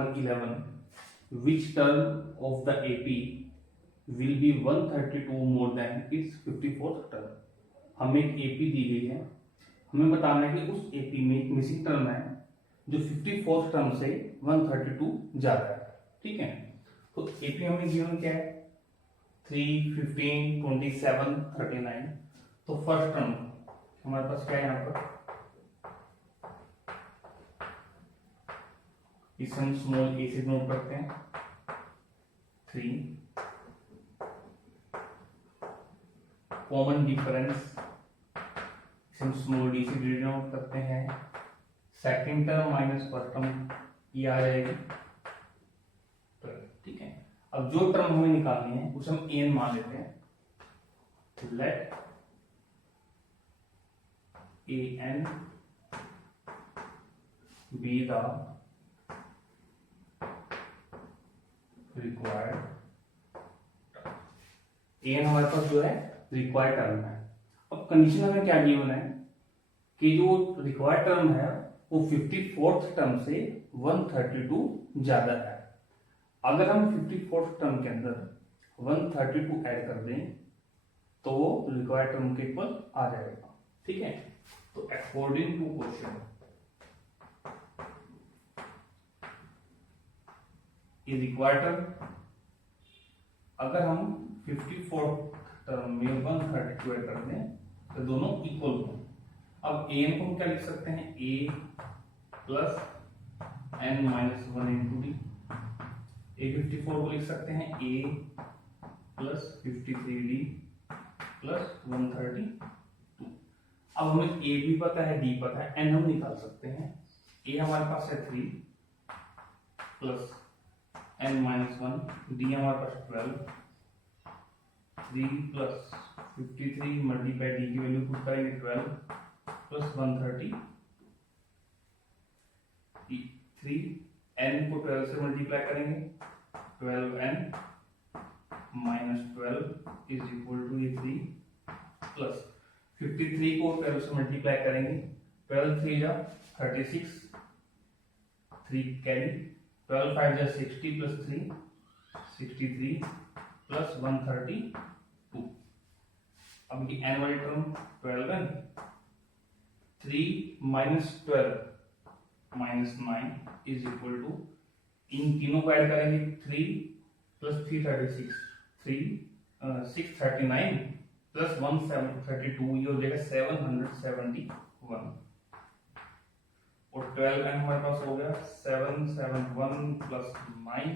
Number 11, which term of the AP will be 132 more than its 54th term? हमें एक AP दी गई है, हमें बताना है कि उस AP में एक मिसिंग टर्म है जो 54th टर्म से 132 ज्यादा है। ठीक है, तो AP हमें गिवन क्या है 3, 15, 27, 39। तो फर्स्ट टर्म हमारे पास क्या है यहाँ पर, इसे हम स्मॉल ए से नोट करते हैं 3, कॉमन डिफरेंस इसे हम स्मॉल डी से डिनोट करते हैं, second term minus first term ये आ जाएगी 12। ठीक है, अब जो टर्म हमें निकालनी है उसे हम एन मान लेते हैं, let a n be the required, n हमारे पास जो है रिक्वायर्ड टर्म है। अब कंडीशन हमें क्या गिवन है कि जो रिक्वायर्ड टर्म है वो 54th टर्म से 132 ज्यादा है। अगर हम 54th टर्म के अंदर 132 ऐड कर दें तो वो रिक्वायर्ड टर्म के इक्वल आ जाएगा। ठीक है, तो according to question required term अगर हम 54th टर्म में 132 ऐड कर दें तो दोनों इक्वल हों। अब एन को हम क्या लिख सकते हैं, a plus n minus 1 into d. A 54 को लिख सकते हैं ए प्लस 53 डी प्लस 132। अब हमें ए भी पता है डी पता है, एन हम निकाल सकते हैं। ए हमारे पास है 3 प्लस एन माइनस 1, डी हमारे पास 12, 3 प्लस 53 मल्टीप्लाई डी की वैल्यू पुट करेंगे 12 प्लस 133, एन को 12 से मल्टीप्लाई करेंगे 12n minus 12 is equal to ये 3 प्लस 53 को 12 से मल्टीप्लाई करेंगे 12 3 जा 36, 3 कैरी 12 5 जा 60 प्लस 3 63 प्लस 132। अब ये एन वाली term 12n, 3 minus 12 minus 9 is equal to, इन तीनों को ऐड करेंगे 3 प्लस 336 639 प्लस 132 ये हो जाएगा 771। और 12n हमारे पास हो गया 771 plus 9,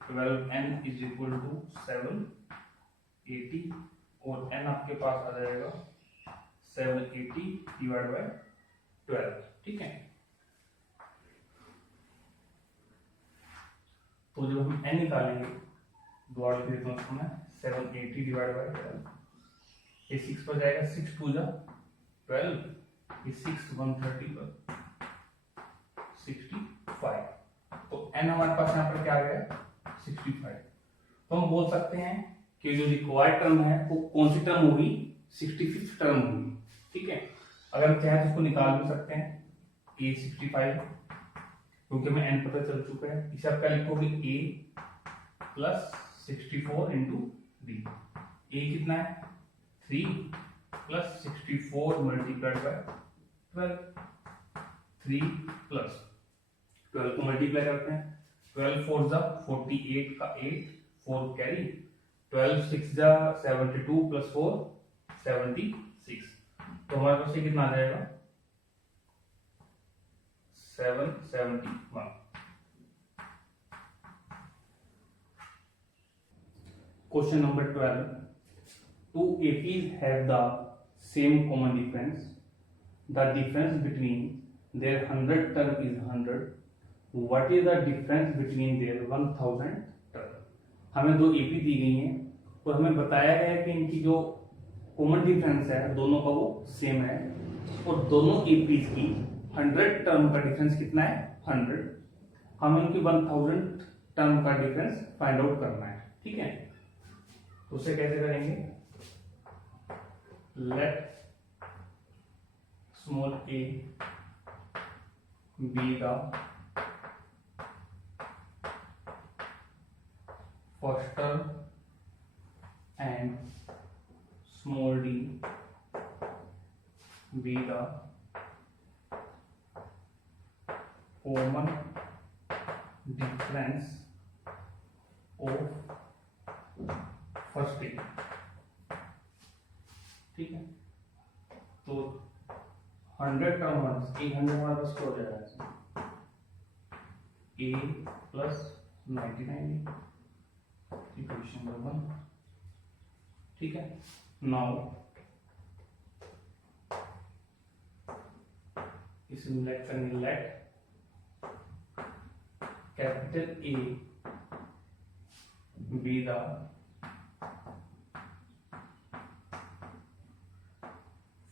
12n is equal to 780 और n आपके पास आ जाएगा 780 डिवाइड बाय 12। ठीक है, तो जब हम n निकालेंगे द्वारा फिर तो उसमें 780 डिवाइड बाय 12, ये 6 पर जाएगा 6 2 जा 12, ये 6 130 पर 65। तो n हमारे पास यहाँ पर क्या आ गया 65। तो हम बोल सकते हैं कि जो रिक्वायर्ड टर्म है वो कौन सी टर्म होगी, 65th टर्म होगी। ठीक है, अगर हम चाहें तो उसको निकाल भी सकते हैं a 65, क्योंकि हमें n पता चल चुका है। इसे आप क्या लिखोगे a plus 64 into D. a कितना है 3 प्लस 64 मल्टीप्लाइड बाय 12, 3 प्लस 12 को मल्टीप्लाई करते हैं 12 4 जा 48 का 8 4 कैरी 12 6 जा 72 प्लस 4 76। तो हमारे पास ये कितना आ जाएगा 771। Question number 12, two APs have the same common difference. The difference between their 100 term is 100. What is the difference between their 1000 term? हमें दो AP दी गई हैं और हमें बताया गया है कि इनकी जो कॉमन डिफरेंस है दोनों का वो सेम है और दोनों APs की 100 टर्म का डिफरेंस कितना है 100। हमें उनकी 1000 टर्म का डिफरेंस फाइंड आउट करना है। ठीक है, तो उसे कैसे करेंगे, let small a be the first term and small d be the common difference of first term। ठीक है, तो 100 टर्म ए 100 हमारे पास क्या हो जाएगा, ए प्लस 99 इक्वेशन नंबर 1। ठीक है, नाउ इसे लेट करेंगे, let capital A be the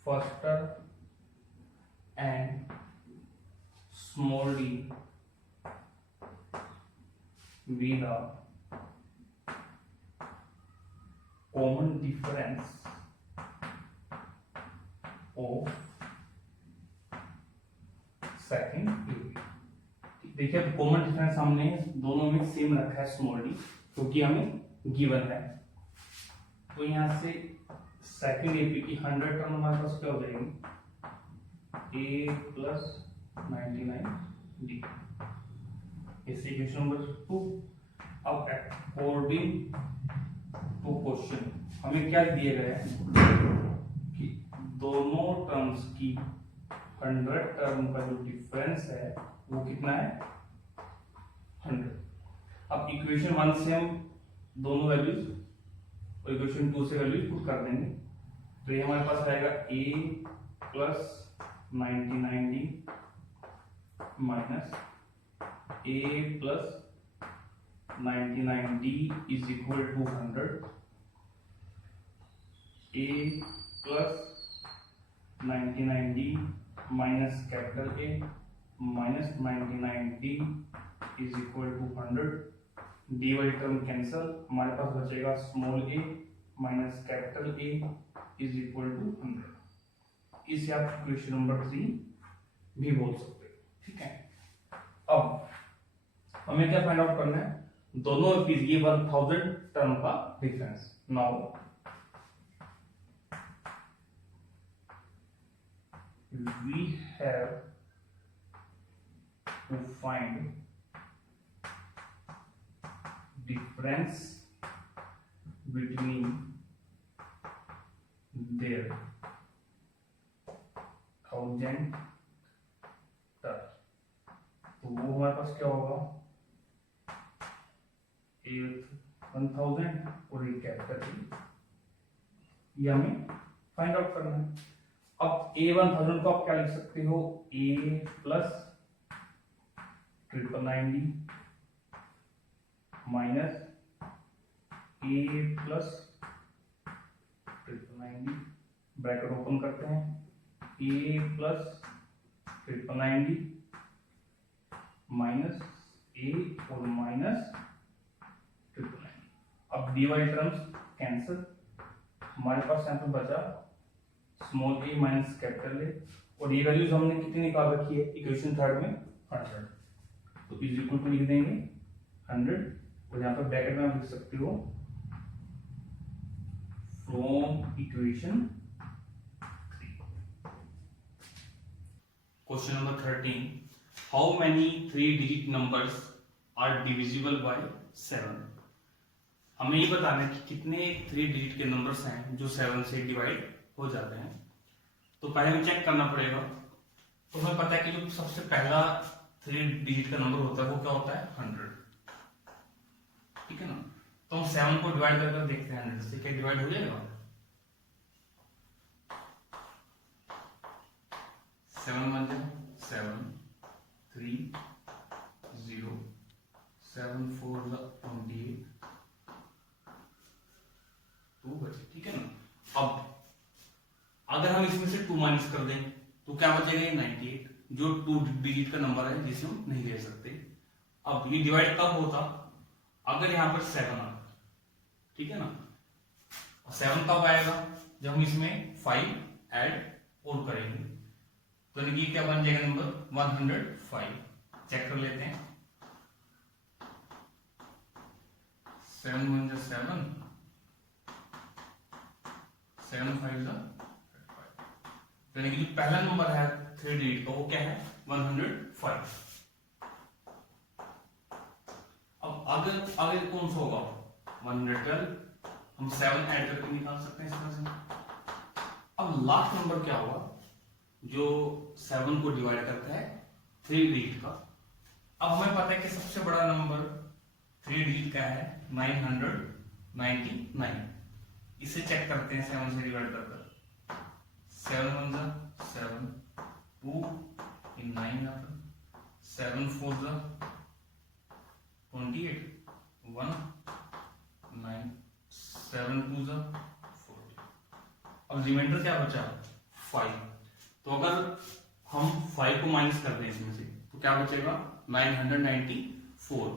first term and small d be the common difference of second a। देखिए अब कॉमन डिफरेंस हमने दोनों में सेम रखा है स्मॉल डी, क्योंकि हमें गिवन है। तो यहां से सेकेंड एपी की 100 टर्म हमारे पास क्या हो जाएगी, ए प्लस 99 डी। इस इक्वेशन नंबर 2। अब अकॉर्डिंग टू क्वेश्चन हमें क्या दिए गए हैं कि दोनों टर्म्स की 100 टर्म का जो डिफरेंस है वो कितना है, 100। अब इक्वेशन 1 से हम दोनों वैल्यूज और इक्वेशन 2 से वैल्यूज पुट कर देंगे। तो ये हमारे पास रहेगा a plus 99d minus a plus 99d is equal to 100। a plus 99d minus capital A minus 99d is equal to 100। D वाली टर्म कैंसल, हमारे पास बचेगा small a minus capital A is equal to 100। इसे आप equation number 3 भी बोल सकते हो। ठीक है, अब हमें क्या फाइंड आउट करना है, दोनों ये 1000 टर्म का difference. Now we have to find difference between their 1000 term. तो वो हमारे पास क्या होगा, 1000 और एक कैपिटल ये हमें फाइंड आउट करना है। अब A1000 को आप क्या लिख सकते हो, A plus 999D minus A plus 999D, bracket open करते हैं, A plus 999D minus A और माइनस 999। अब डी वाली टर्म्स कैंसिल, हमारे पास यहाँ पे बचा small a minus capital A, और ये वैल्यूज हमने कितनी निकाल रखी है इक्वेशन 3 में, 100। तो इज इक्वल टू लिख देंगे 100, और यहाँ पर ब्रैकेट में आप लिख सकते हो from equation 3। Question number 13, how many 3 digit numbers are divisible by 7। हमें ये बताना है कि कितने 3 डिजिट के नंबर्स हैं जो 7 से डिवाइड हो जाते हैं। तो पहले हमें चेक करना पड़ेगा। तो हमें पता है कि जो सबसे पहला 3 डिजिट का नंबर होता है वो क्या होता है, 100। ठीक है ना, तो हम 7 को डिवाइड करके देखते हैं 100 से, क्या डिवाइड हो जाएगा, 7 1 7 3 0 7 4 28 2 बचे। ठीक है ना, अब अगर हम इसमें से 2 माइनस कर दें तो क्या बचेगा, 98, जो 2 डिजिट का नंबर है जिसे हम नहीं ले सकते। अब ये डिवाइड कब होता, अगर यहां पर 7 आता। ठीक है ना, 7 कब आएगा, जब हम इसमें 5 ऐड और करेंगे। तो ये क्या बन जाएगा नंबर 105। चेक कर लेते हैं, 7 7, 7 5 यानी कि जो पहला नंबर है 3 डिजिट का वो क्या है 105। अब आगे आगे कौन सा होगा 112, हम 7 ऐड करके निकाल सकते हैं इस तरह से। अब लास्ट नंबर क्या होगा जो 7 को डिवाइड करता है 3 डिजिट का। अब हमें पता है कि सबसे बड़ा नंबर 3 डिजिट का है 999। इसे चेक करते हैं 7 से डिवाइड कर 7 1 7, 2 in 9 आता, 7 4 28, 1 9, 7 2 40। अब रिमाइंडर क्या बचा 5। तो अगर हम 5 को माइनस कर दें इसमें से तो क्या बचेगा 994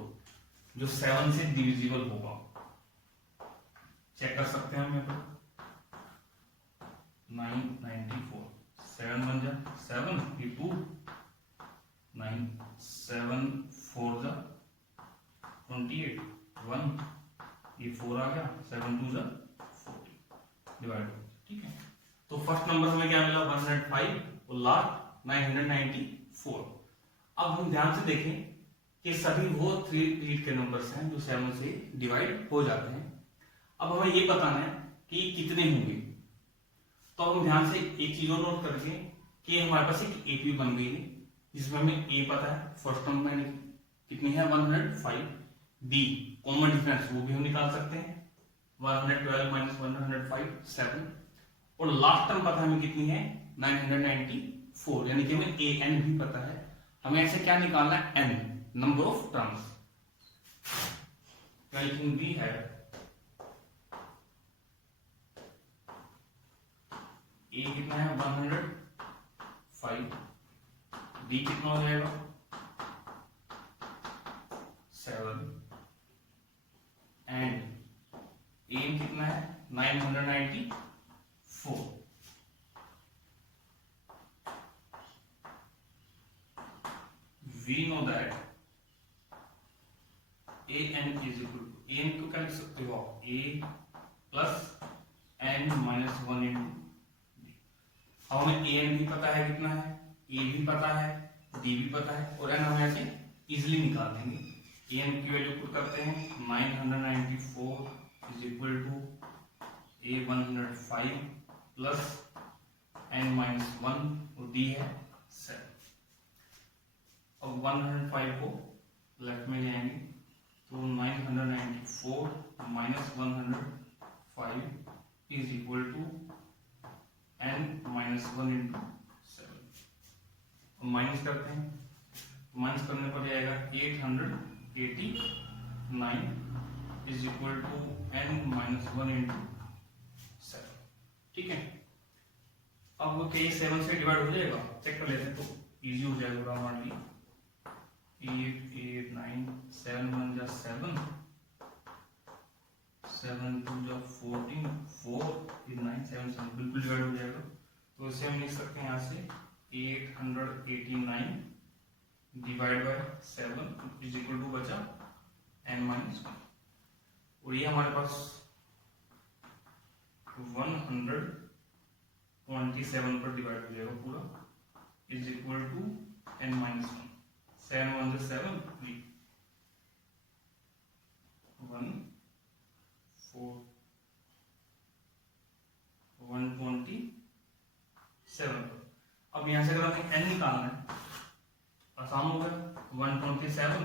जो 7 से डिविजिबल होगा। चेक कर सकते हैं हम यहाँ पर 994, 7 1 7, ये 2 9, 7 4 28, 1 ये 4 आ गया, 7 2 40 डिवाइड। ठीक है, तो फर्स्ट नंबर हमें क्या मिला 105 और लास्ट 994। अब हम ध्यान से देखें कि सभी वो 3 डिजिट के नंबर्स हैं जो 7 से डिवाइड हो जाते हैं। अब हमें ये बताना है कि कितने होंगे। तो हम ध्यान से एक चीज और नोट करके कि हमारे पास एक एपी बन गई है जिसमें हमें ए पता है फर्स्ट टर्म में कितनी है 105, बी कॉमन डिफरेंस वो भी हम निकाल सकते हैं 112 माइनस 105 7, और लास्ट टर्म पता है हमें कितनी है 994 यानी कि हमें ए एन भी पता है। हमें ऐसे क्या निकालना है n number of terms. Calculation बी है ए कितना है 105, डी कितना हो जाएगा 7 एंड ए कितना है 994। We know that a n is equal to a n को क्या लिख सकते हो आप a plus n minus 1 into. अब हमें a n भी पता है कितना है, a भी पता है, d भी पता है और n हम ऐसे इजिली निकाल देंगे। a n की वैल्यू पुट करते हैं 994 is equal to a 105 plus n minus 1 और d है 7। अब 105 को लेफ्ट में ले आएंगे तो 994 minus 105 is equal to n minus 1 into 7। अब माइनस करते हैं, माइनस करने पर जाएगा 889 is equal to n minus 1 into 7। ठीक है, अब क्या 7 से डिवाइड हो जाएगा, चेक कर लेते हैं तो इजी हो जाएगा हमारे लिए। 8 8 9 7 1 जा 7 7 2 जा 14 4 8 9 7 7 बिल्कुल डिवाइड हो जाएगा। तो इसे हम लिख सकते हैं यहाँ से 889 divide by 7 is equal to बचा n माइनस 1 और ये हमारे पास 127 पर डिवाइड हो जाएगा पूरा is equal to n minus 1। 7 1 7 3 1 4 127। अब यहां से अगर हमें n निकालना है आसान हो गया, 127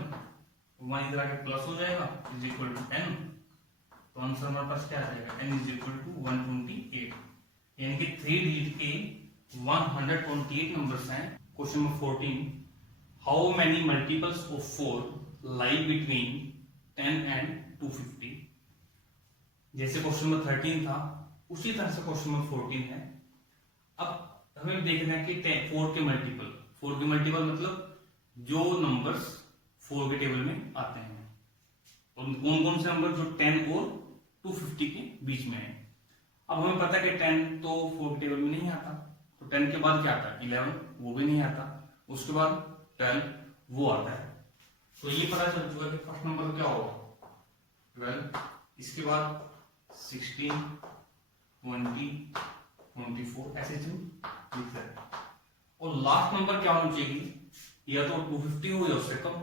1 इधर आके प्लस हो जाएगा इज इक्वल टू n। तो आंसर हमारे पास क्या आ जाएगा n इज इक्वल टू 128 यानी कि 3 डिजिट के 128 नंबर्स हैं। Question number 14, how many multiples of 4 lie between 10 and 250। जैसे क्वेश्चन नंबर 13 था उसी तरह से क्वेश्चन नंबर 14 है। अब हमें देखना है कि 4 के मल्टीपल मतलब जो नंबर्स 4 के टेबल में आते हैं और कौन कौन से नंबर जो 10 और 250 के बीच में है। अब हमें पता है कि 10 तो 4 के टेबल में नहीं आता, तो 10 के बाद क्या आता है 11 वो भी नहीं आता, उसके बाद 12 वो आता है। तो ये पता चल चुका है कि फर्स्ट नंबर क्या होगा 12 इसके बाद 16, 20, 24 ऐसे लिख सकते हैं। और लास्ट नंबर क्या होना चाहिए, या तो 250 हो या उससे कम।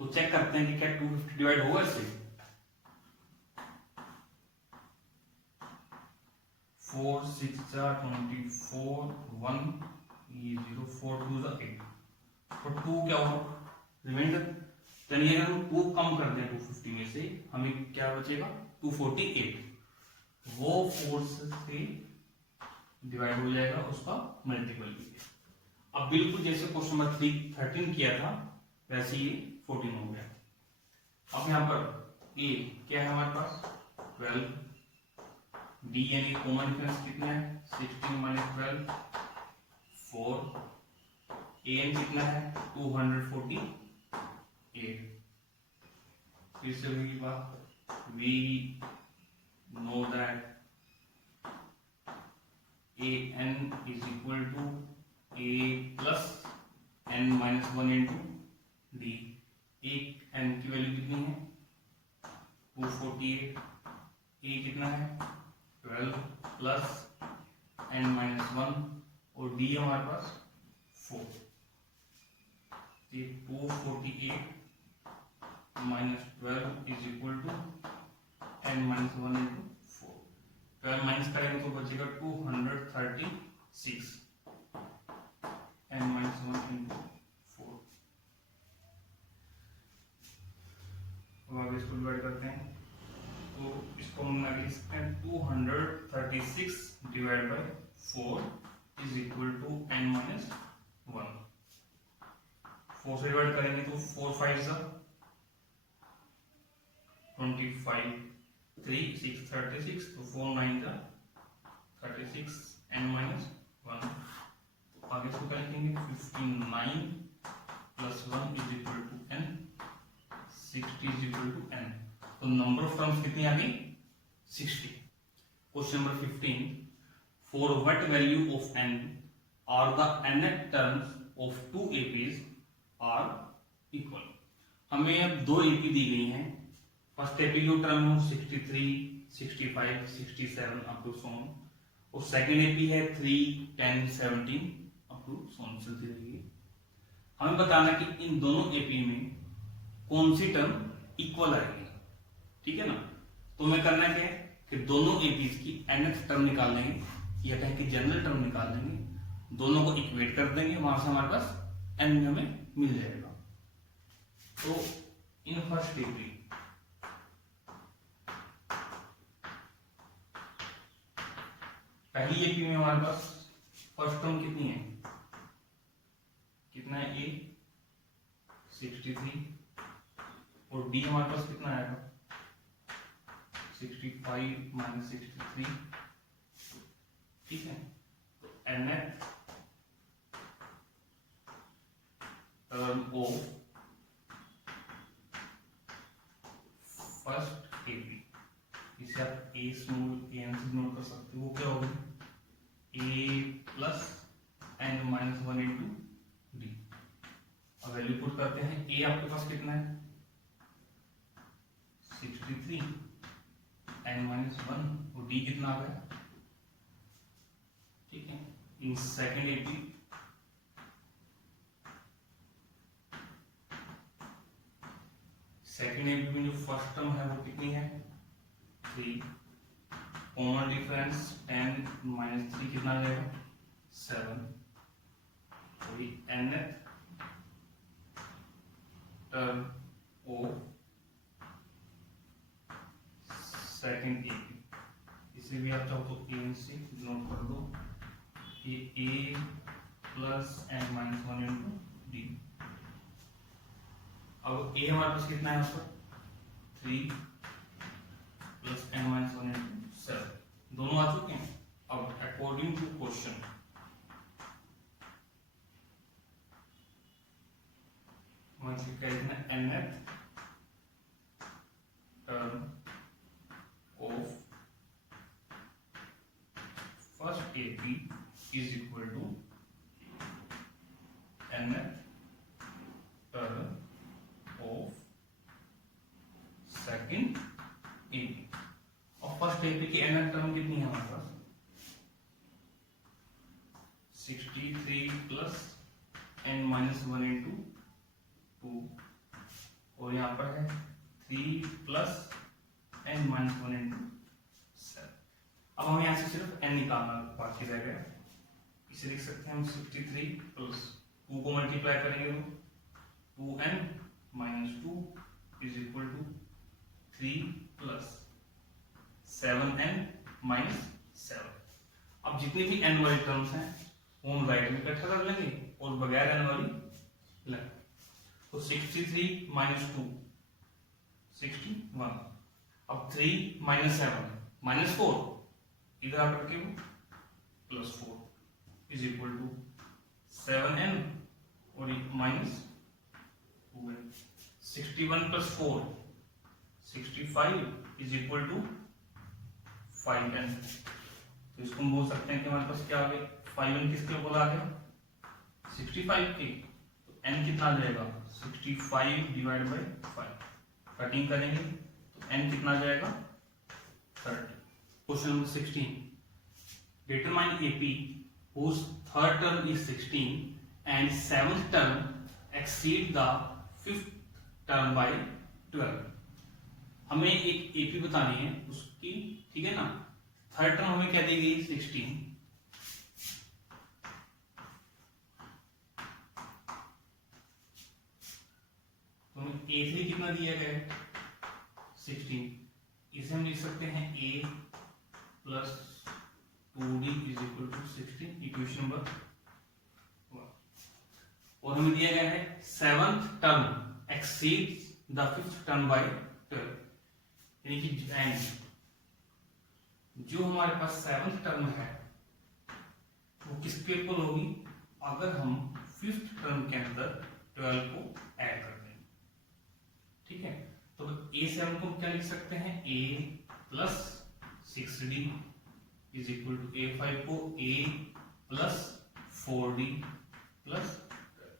तो चेक करते हैं कि क्या 250 डिवाइड होगा इससे। 4 6 24 1 0 4 2 8। तो 2 क्या होगा रिमाइंडर, यानी अगर हम 2 कम कर दें 250 में से हमें क्या बचेगा 248। वो 4 से डिवाइड हो जाएगा, उसका मल्टीपल भी है। अब बिल्कुल जैसे क्वेश्चन नंबर 13 किया था वैसे ये 14 हो गया। अब यहाँ पर ए क्या है हमारे पास 12, डी यानी कॉमन डिफरेंस कितना है 16 माइनस 12 4, ए एन कितना है 248। फिर से वही बात, we know that a n is equal to a plus n minus 1 into d. एक एन की वैल्यू कितनी है 248, ए कितना है 12 प्लस एन माइनस 1 और डी हमारे पास 4। 248 minus 12 is equal to n minus 1 into 4। 12 minus करेंगे तो बचेगा 236 एन माइनस 1 इंटू 4। अब आगे इसको डिवाइड करते हैं तो इसको हम आगे लिख सकते हैं 236 divide by 4 is equal to n minus 1। 4 से डिवाइड करेंगे तो 4 5 25, 3 6 36, तो 4 9 36 एन माइनस 1। आगे इसको क्या लिखेंगे 59 plus 1 is equal to n, 60 is equal to n. तो नंबर ऑफ टर्म्स कितनी आ गई 60। Question number 15, for what value of n are the nth terms of two APs are equal. हमें अब दो एपी दी गई हैं। फर्स्ट एपी जो टर्म हो 63, 65, 67 अप टू सो ऑन, और सेकंड एपी है 3, 10, 17 अप टू सो ऑन चलती रहेगी। हमें बताना कि इन दोनों एपी में कौन सी टर्म इक्वल आएगी, ठीक है ना। तो हमें करना क्या है कि दोनों एपीज की nth टर्म निकाल लेंगे, या कहें कि जनरल टर्म निकाल लेंगे, दोनों को इक्वेट कर देंगे, वहां से हमारे पास n हमें मिल जाएगा। तो इन फर्स्ट एपी पहली एपी में हमारे पास फर्स्ट टर्म कितनी है, कितना है ए 63, और डी हमारे पास कितना आएगा 65 माइनस 63, ठीक है। तो nth term of first AP, इसे आप ए स्मॉल एन से नोट कर सकते हो, वो क्या होगी a plus n minus 1 into d. अब वैल्यू पुट करते हैं, ए आपके पास कितना है 63, एन माइनस 1 और डी कितना आ गया, ठीक है। इन सेकेंड एपी में जो फर्स्ट टर्म है वो कितनी है 3, कॉमन डिफरेंस 10 माइनस 3 कितना आ जाएगा 7, वही nth term of second AP. इसे भी आप चाहो तो एन से नोट कर दो, ये a plus n minus 1 into d. अब ए हमारे पास कितना है यहाँ पर 3 प्लस एन माइनस 1 इंटू 7, दोनों आ चुके हैं। अब according to question nth term of first AP is equal to nth term of second AP. कहीं पे कि एन टर्म कितनी है हमारे पास 63 प्लस n माइनस 1 इंटू 2 और यहाँ पर है 3 प्लस n माइनस 1 इंटू 7। अब हमें यहाँ से सिर्फ n निकालना बाकी रह गया। इसे लिख सकते हैं हम 63 प्लस 2 को मल्टीप्लाई करेंगे तो 2n minus 2 is equal to 3 plus 7n minus 7। अब जितनी भी n वाली टर्म्स हैं वो हम राइट में इकट्ठा कर लेंगे और बगैर n वाली लेंगे। तो 63 माइनस 2 61। अब 3 माइनस 7 माइनस 4 इधर आकर के plus 4 is equal to 7n और minus 2n। 61 plus 4 65 is equal to 5n। तो इसको हम बोल सकते हैं कि हमारे पास क्या आ गया 5n किसके ऊपर आ गया 65 के। तो n कितना आ जाएगा 65 डिवाइड बाई 5 कटिंग करेंगे तो n कितना आ जाएगा 30। Question number 16 determine AP whose third term is 16 and seventh term exceed the fifth term by 12। हमें एक AP बतानी है उसकी, ठीक है ना। थर्ड टर्म हमें क्या दी गई 16, तो हमें A3 कितना दिया गया है 16। इसे हम लिख सकते हैं A plus 2D is equal to 16 equation number 1। और हमें दिया गया है seventh term exceeds the fifth term by 12, यानी कि जो हमारे पास सेवंथ टर्म है वो किसके इक्वल होगी अगर हम फिफ्थ टर्म के अंदर 12 को ऐड कर दें, ठीक है। तो A से हम क्या लिख सकते हैं A plus 6D is equal to A5 को A प्लस 4D प्लस 12,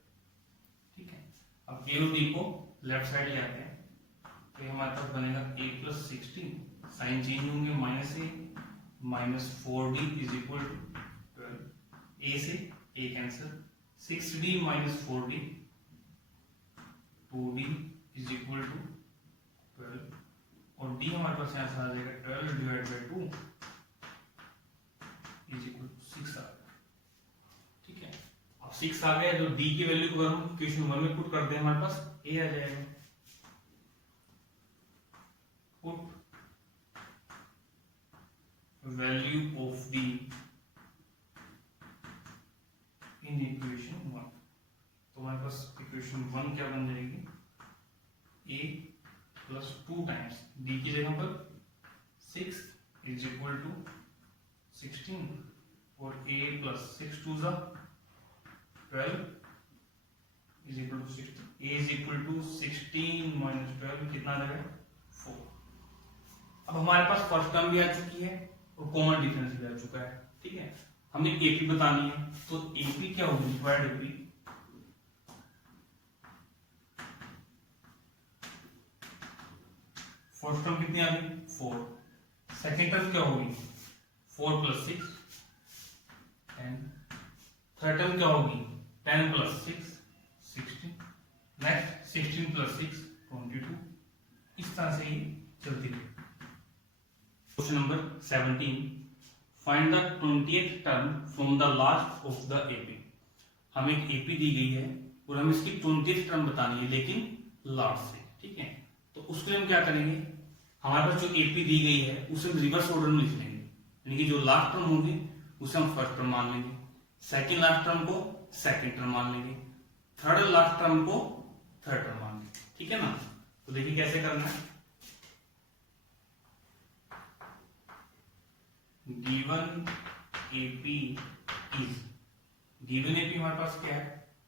ठीक है। अब A और D को लेफ्ट साइड ले आते हैं तो हमारे पास बनेगा A प्लस 16, साइन चेंज होंगे minus A minus 4D is equal to 12। A से A cancel 6D minus 4D 2D is equal to 12 और D हमारे पास यहाँ से आ जाएगा 12 divide by 2 is equal to 6 आ गया, ठीक है। अब 6 आ गया जो D की वैल्यू को हम इक्वेशन 1 में पुट कर दें हमारे पास A आ जाएगा। Put value of D in equation 1, तो हमारे पास इक्वेशन 1 क्या बन जाएगी A प्लस 2 टाइम्स D की जगह पर 6 इज इक्वल टू 16 और A प्लस 6 2 जा 12 is equal to 16। A is equal to 16 minus 12 कितना आ जाएगा 4। अब हमारे पास फर्स्ट टर्म भी आ चुकी है और कॉमन डिफरेंस भी आ चुका है, ठीक है। हमें AP बतानी है तो AP क्या होगी स्क्वायर्ड AP फर्स्ट टर्म कितनी आ गई 4, सेकेंड टर्म क्या होगी 4 प्लस 6 10, थर्ड टर्म क्या होगी 10 प्लस 6 16, नेक्स्ट 16 प्लस 6 22, इस तरह से ही चलती है। Question number 17 find the 20th term from the last of the AP। हमें एक AP दी गई है और हमें इसकी 20th टर्म बतानी है लेकिन लास्ट से, ठीक है। तो उसके लिए हम क्या करेंगे हमारे पास जो AP दी गई है उसे हम रिवर्स ऑर्डर में लिख लेंगे, यानी कि जो लास्ट टर्म होगी उसे हम फर्स्ट टर्म मान लेंगे, सेकंड लास्ट टर्म को सेकंड टर्म मान लेंगे, थर्ड लास्ट टर्म को थर्ड टर्म मान लेंगे, ठीक है ना। तो देखिए कैसे करना है। Given AP is, given AP हमारे पास क्या है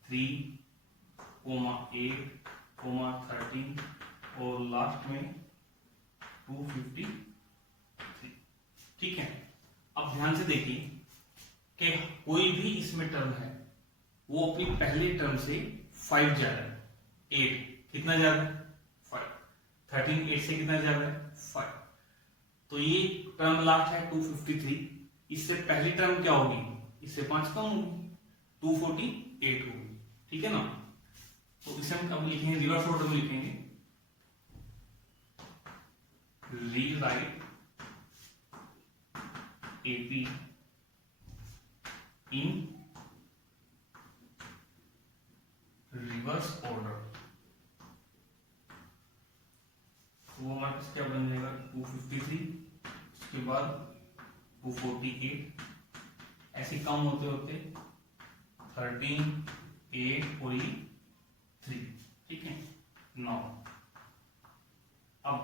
3, 8, 13 और लास्ट में 253, ठीक है। अब ध्यान से देखिए कि कोई भी इसमें टर्म है वो अपनी पहले टर्म से 5 जा रहा है, 8 कितना जा रहा है 5, 13 8 से कितना जा रहा है 5। तो ये टर्म लास्ट है 253, इससे पहली टर्म क्या होगी, इससे 5 कम होगी, 248 होगी, ठीक है ना। तो इसे हम अब लिखेंगे रिवर्स ऑर्डर में लिखेंगे, rewrite AP in reverse order. तो वो हमारे पास क्या बन जाएगा, 253, उसके बाद 248, ऐसे कम होते होते 13, 8 और ये 3, ठीक है। नौ अब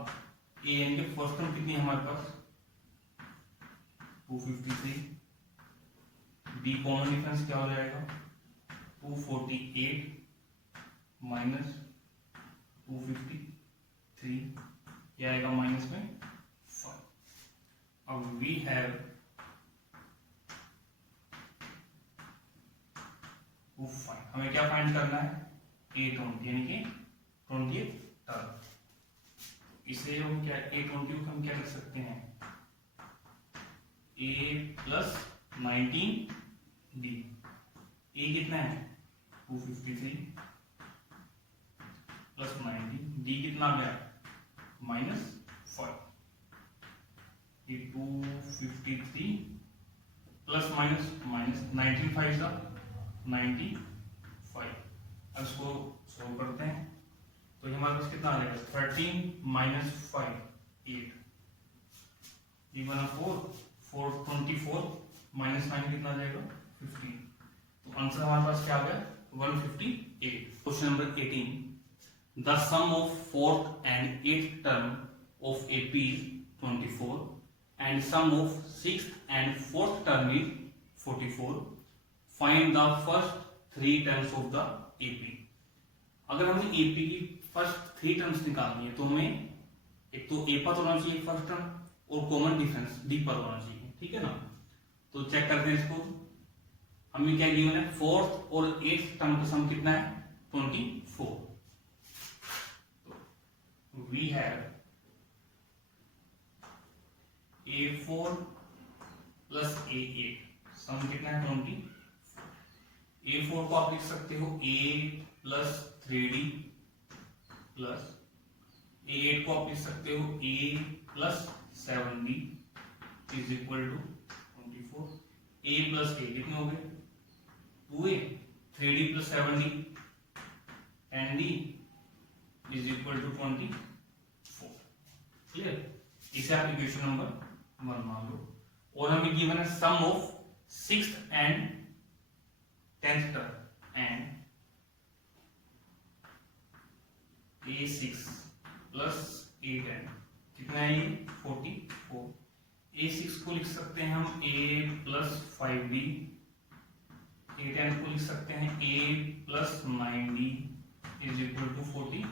ए एन के फर्स्ट टर्म कितनी है हमारे पास, 253, बी कॉमन डिफरेंस क्या हो जाएगा, 248 माइनस 253, क्या आएगा माइनस में 5। अब वी हैव हमें क्या फाइंड करना है, A20 यानी कि 20th टर्म। इसे हम क्या, A20 को हम क्या कर सकते हैं, A प्लस 19D, A कितना है 253 प्लस 19, D कितना आ गया -5, ये 253 प्लस माइनस 19 5 का 95। अब इसको सोल्व करते हैं तो ये हमारे पास कितना आ जाएगा, 13 माइनस 5 8, ये बना 4 24 माइनस 9 कितना आ जाएगा 15। तो आंसर हमारे पास क्या आ गया 158। Question number 18, the sum of fourth and eighth term of AP is 24 and sum of sixth and fourth term is 44. Find the first three terms of the AP. अगर हमें AP की फर्स्ट 3 टर्म्स निकालनी है तो हमें एक तो A पद होना चाहिए फर्स्ट टर्म और कॉमन डिफरेंस D पद होना चाहिए, ठीक है ना। तो चेक करते हैं इसको, हमें क्या गिवन है, फोर्थ और एट्थ टर्म का सम कितना है 24। We have A4 plus A8, सम कितना है 20। A4 को आप लिख सकते हो A plus 3D plus A8 को आप लिख सकते हो A plus 7D is equal to 24। A plus A कितने हो गए 2A, 3D plus 7D 10D is equal to 24। Clear, इसे आप इक्वेशन नंबर 1 मान लो। और हमें गिवन है sum of sixth and tenth term and A6 plus A10 कितना है ये 44। A6 को लिख सकते हैं हम A प्लस 5D, A10 को लिख सकते हैं A plus 9D is equal to 44।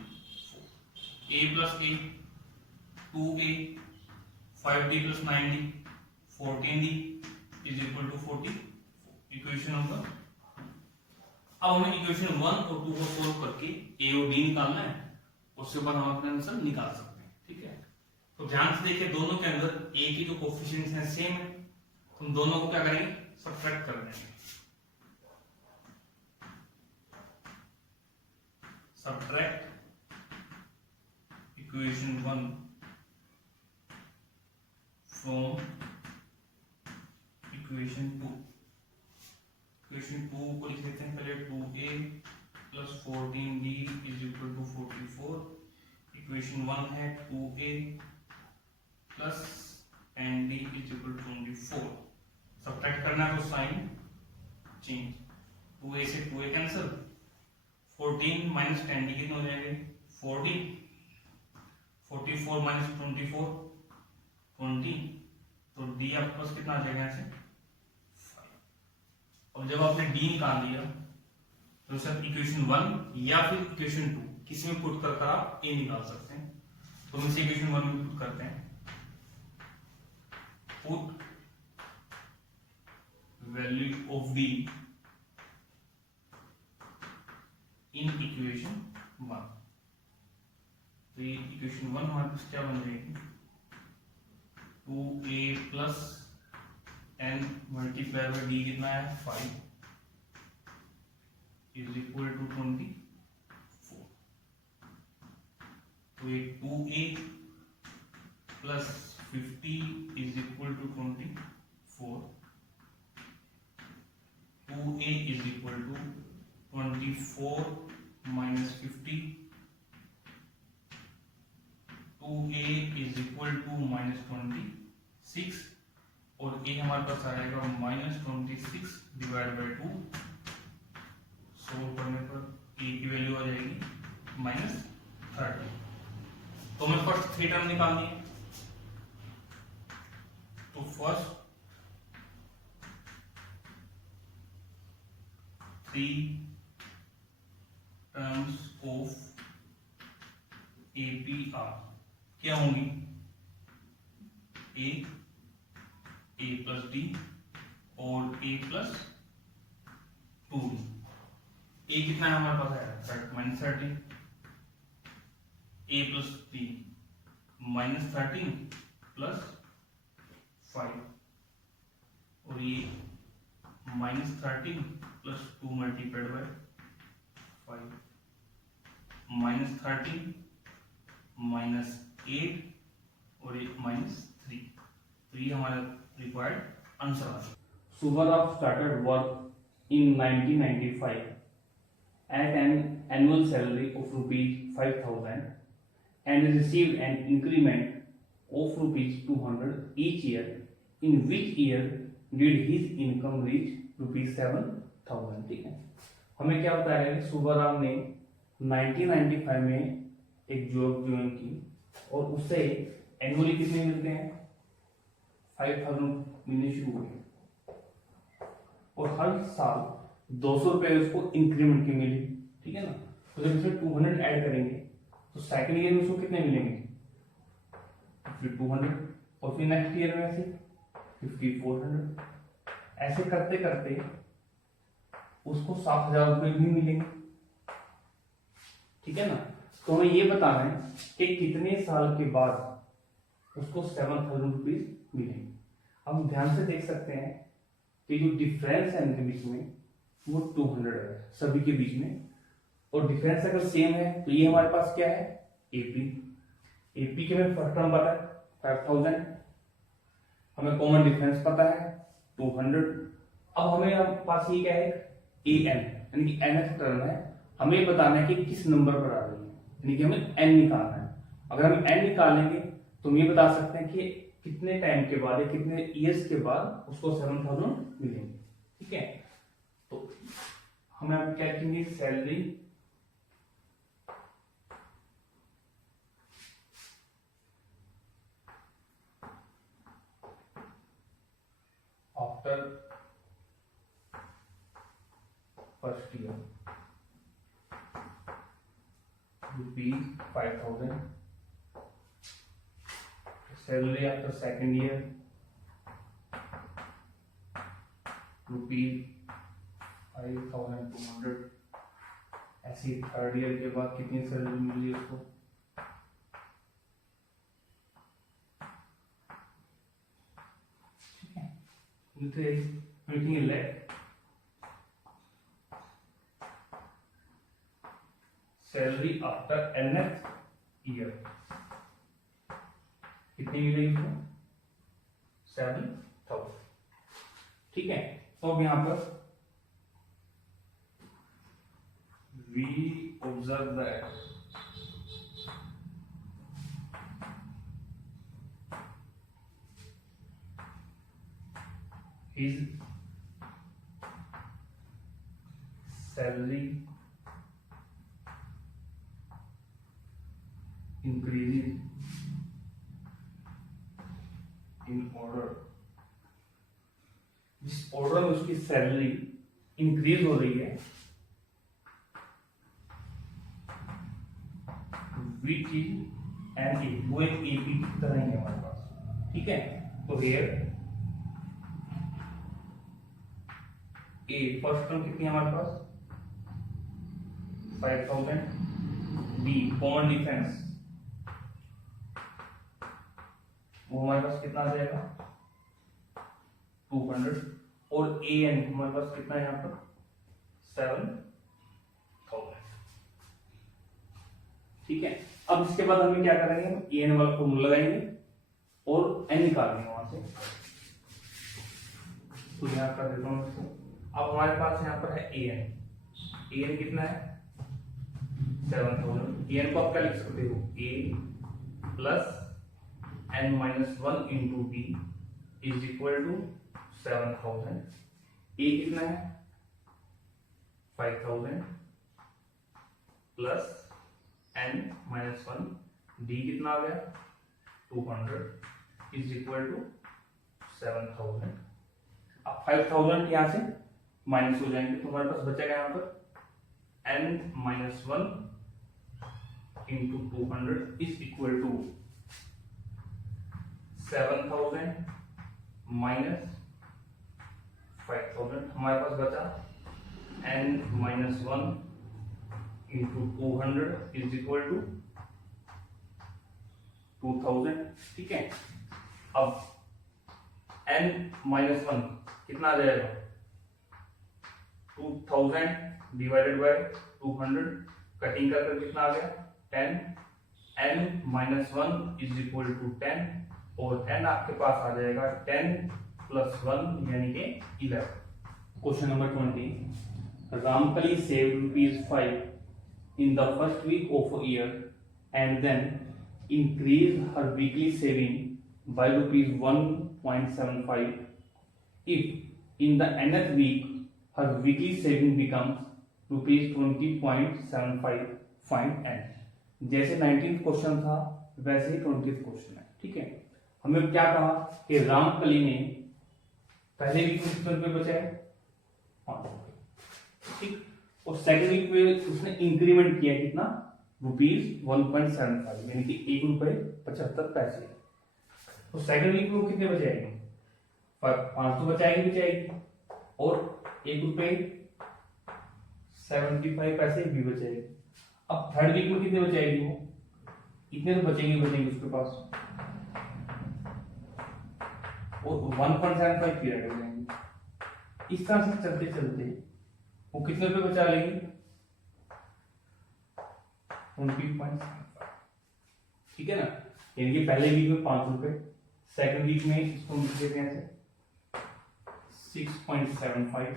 A plus A 2A, 5D plus 9D 14D is equal to 44, equation number. अब हमें इक्वेशन 1 और 2 को सोल्व करके A और D निकालना है, उसके बाद हम अपना आंसर निकाल सकते हैं, ठीक है। तो ध्यान से देखिए, दोनों के अंदर A की जो कोफिशिएंट्स हैं सेम है, तो हम दोनों को क्या करेंगे सब्ट्रैक्ट कर देंगे। Subtract equation 1 from equation 2। Equation 2 को लिख देते हैं पहले 2A plus 14D is equal to 44। Equation 1 है 2A plus 10D is equal to 24। Subtract करना है तो साइन चेंज, 2A से 2A कैंसिल, 14 माइनस 10D कितना हो जाएगा 4D, 44 माइनस 24 20, तो D आपके पास कितना आ जाएगा ऐसे 5। अब जब आपने D निकाल लिया तो सर इक्वेशन 1 या फिर इक्वेशन 2 किसी में पुट कर आप A निकाल सकते हैं। तो हम इसे इक्वेशन 1 में पुट करते हैं, put value of D in equation 1। तो ये इक्वेशन 1 हमारे पास क्या बन जाएगी 2a plus n multiply by d कितना है 5 इज इक्वल टू 24। तो ये 2a plus 50 is equal to 24। 2a is equal to 24 minus 50। 2a is equal to minus 26 और a हमारे पास आ जाएगा माइनस 26 डिवाइड बाई 2। सोल्व करने पर a की वैल्यू आ जाएगी माइनस 30। तो हमें फर्स्ट 3 टर्म निकालनी है। तो फर्स्ट 3 टर्म्स ऑफ APR क्या होंगी? a प्लस डी और a प्लस 2d। a कितना है हमारे पास है minus 30, a plus D minus 13 plus 5 और ये minus 13 plus 2 multiplied by 5 minus 13 minus 8 और ये माइनस 3। तो ये हमारा रिक्वायर्ड आंसर है। Subhadev started work in 1995 at an annual salary of rupees 5,000 and received an increment of rupees 200 each year. In which year did his income reach rupees 7,000? ठीक है, हमें क्या बताया कि सुब्बाराव ने 1995 में एक जॉब ज्वाइन की और उससे एनुअली कितने मिलते हैं? 5,000 मिलने शुरू हुए और हर साल 200 रुपए उसको इंक्रीमेंट की मिली। ठीक है ना, तो जब इसमें 200 ऐड करेंगे तो सेकंड ईयर में उसको कितने मिलेंगे? फिर 200 और फिर नेक्स्ट ईयर में ऐसे 5,400। ऐसे करते करते उसको 7,000 रुपए भी मिलेंगे। ठीक है ना, तो हमें ये बताना है कि कितने साल के बाद उसको 7,000 रुपीज मिलेंगे। अब हम ध्यान से देख सकते हैं कि जो डिफरेंस है इनके बीच में वो 200 है सभी के बीच में, और डिफरेंस अगर सेम है तो ये हमारे पास क्या है? एपी के में फर्स्ट टर्म पता है 5,000, हमें कॉमन डिफरेंस पता है 200। अब हमें पास ये क्या है? एन यानी कि nth टर्म है, हमें बताना है कि किस नंबर पर आ रही है, यानी कि हमें n निकालना है। अगर हम n निकालेंगे तो हम ये बता सकते हैं कि कितने टाइम के बाद या कितने इयर्स के बाद उसको 7,000 मिलेंगे। ठीक है, तो हमें अब क्या लिखेंगे? Salary after first year ₹5,000, salary after second year ₹5,200। ऐसी थर्ड ईयर के बाद कितनी सैलरी मिली उसको? ठीक है, लिखेंगे let salary after nth year कितनी मिलेगी उसको? 7,000। ठीक है, तो अब यहां पर we observe that his salary increases in order, जिस ऑर्डर में उसकी सैलरी इंक्रीज हो रही है विच इज एन ए, वो एक एपी की तरह ही है हमारे पास। ठीक है, तो हियर ए फर्स्ट टर्म कितनी है हमारे पास? 5,000। बी कॉमन डिफरेंस वो हमारे पास कितना आ जाएगा 200 और ए एन हमारे पास कितना है यहाँ पर 7000। ठीक है, अब इसके बाद हमें क्या करेंगे, ए एन वाला फॉर्मूला लगाएंगे और एन निकालेंगे वहां से। तो यहाँ कर देता हूँ इसको। अब हमारे पास यहाँ पर है ए एन कितना है 7000। ए एन को आप क्या लिख सकते हो, a plus n minus 1 into d is equal to 7000। A कितना है 5000 प्लस एन माइनस 1, डी कितना आ गया 200 इज इक्वल टू 7000। अब 5000 यहां से माइनस हो जाएंगे तो हमारे पास बचेगा यहाँ पर n minus 1 into 200 is equal to 7000 minus 5000। हमारे पास बचा n minus 1 into 200 is equal to 2000। ठीक है, अब एन माइनस 1 कितना आ जाएगा 2000 डिवाइडेड बाय 200, कटिंग कर कितना आ गया 10। N minus 1 is equal to 10 और एन आपके पास आ जाएगा 10 प्लस 1 यानी कि 11। Question number 20, Ramkali save ₹5 in the first week of a year and then increase her weekly saving by ₹1.75 if in the nth week her weekly saving becomes ₹20.75, find n। जैसे 19th question था वैसे ही 20th question है। ठीक है, हमें क्या कहा कि रामकली ने पहले वीक में कितने रुपए बचाए 5 रुपए। ठीक, और सेकेंड वीक में उसने इंक्रीमेंट किया कितना ₹1.75 यानी कि ₹1.75। तो सेकंड वीक में वो कितने बचाएगी 5 तो बचाएगी और ₹1.75 भी बचाएगी। अब थर्ड वीक में कितने बचाएगी वो, इतने तो बचेंगे उसके पास और 1.75 पीरियड हो जाएंगे। इस तरह से चलते चलते वो कितने रुपए बचा लेगी 20.75। ठीक है ना, यानी कि पहले वीक में 5 रुपए, सेकंड वीक में इसको देते हैं 6.75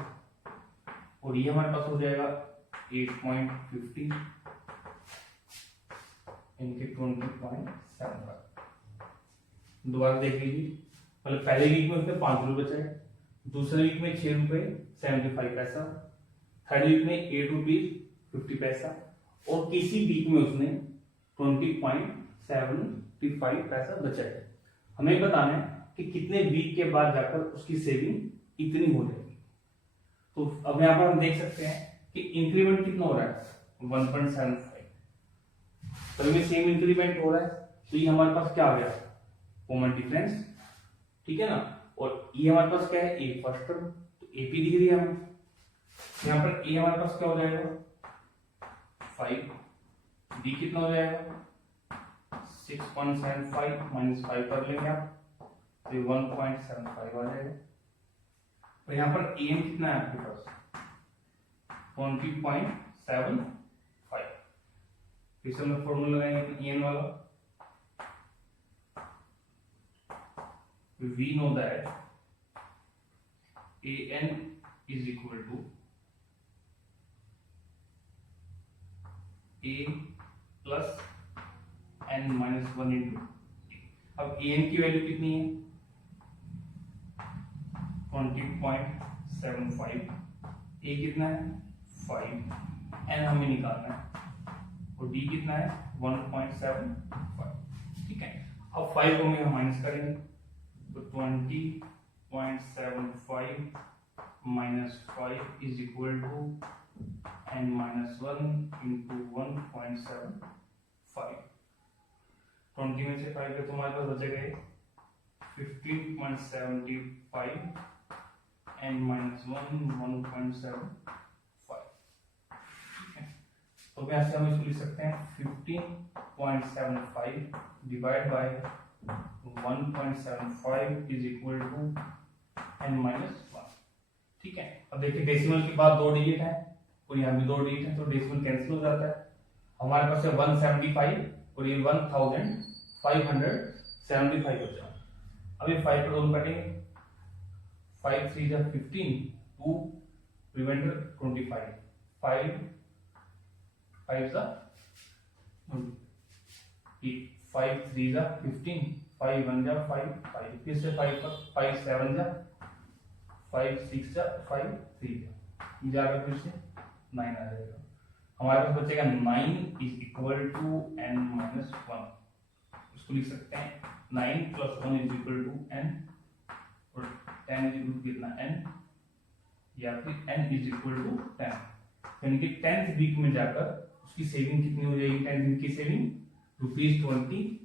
और ये हमारे पास हो जाएगा 8.50 इनके 20.75। दोबारा देख लीजिए, मतलब पहले वीक में उसने 5 रुपए बचाए, दूसरे वीक में 6 रुपए 75 पैसा, थर्ड वीक में 8 रुपीज 50 पैसा और किसी वीक में उसने 20.75 पैसा बचाया। हमें बताना है कि कितने वीक के बाद जाकर उसकी सेविंग इतनी हो जाएगी। तो अब यहाँ पर हम देख सकते हैं कि इंक्रीमेंट कितना हो रहा है 1.75, तो इनमें सेम इंक्रीमेंट हो रहा है तो ये हमारे पास क्या आ गया कॉमन डिफरेंस। ठीक है ना, और ये हमारे पास क्या है ए फर्स्ट टर्म, तो एपी दिख रही है हमें। यहाँ पर ए हमारे पास क्या हो जाएगा 5, डी कितना हो जाएगा 6.75 माइनस 5 कर लेंगे आप तो 1.75 आ जाएगा। और यहाँ पर एन कितना है आपके पास 20.75। फिर से हम फॉर्मूला लगाएंगे एन वाला, we know that an is equal to a plus n minus 1 into। अब an की वैल्यू कितनी है 20.75, a कितना है 5, n हमें निकालना है और d कितना है 1.75। ठीक है, अब 5 को हम माइनस करेंगे तो 20.75 minus 5 is equal to n minus 1 into 1.75। 20 में से 5 है तो हमारे पास बचेगा 15.75 n minus 1 1.75। तो यहाँ से हम इसको लिख सकते हैं 15.75 divide by 1.75 is equal to n-1। ठीक है, अब देखिए डेसिमल के बाद 2 डिजिट है और यहाँ भी 2 डिजिट है, तो डेसिमल कैंसिल हो जाता है। हमारे पास है 175 और ये 1575 बचा। अब ये 5 पर दोनों कटेंगे, 5 3 जा 15, 2 रिमाइंडर 25, 5 5 जा 5 3 जा 15, 5 1 जा 5, 5 फिर से 5 पर 5 7 जा 5 6 जा 5 3 जा जाकर फिर से 9 आ जाएगा। हमारे पास बचेगा 9 इज इक्वल टू n-1। इसको लिख सकते हैं 9 + 1 इज इक्वल टू n और 10 इज इक्वल टू कितना n, या फिर n इज इक्वल टू 10। यानी कि 10th वीक में जाकर उसकी सेविंग कितनी हो जाएगी? 10th वीक की सेविंग ₹20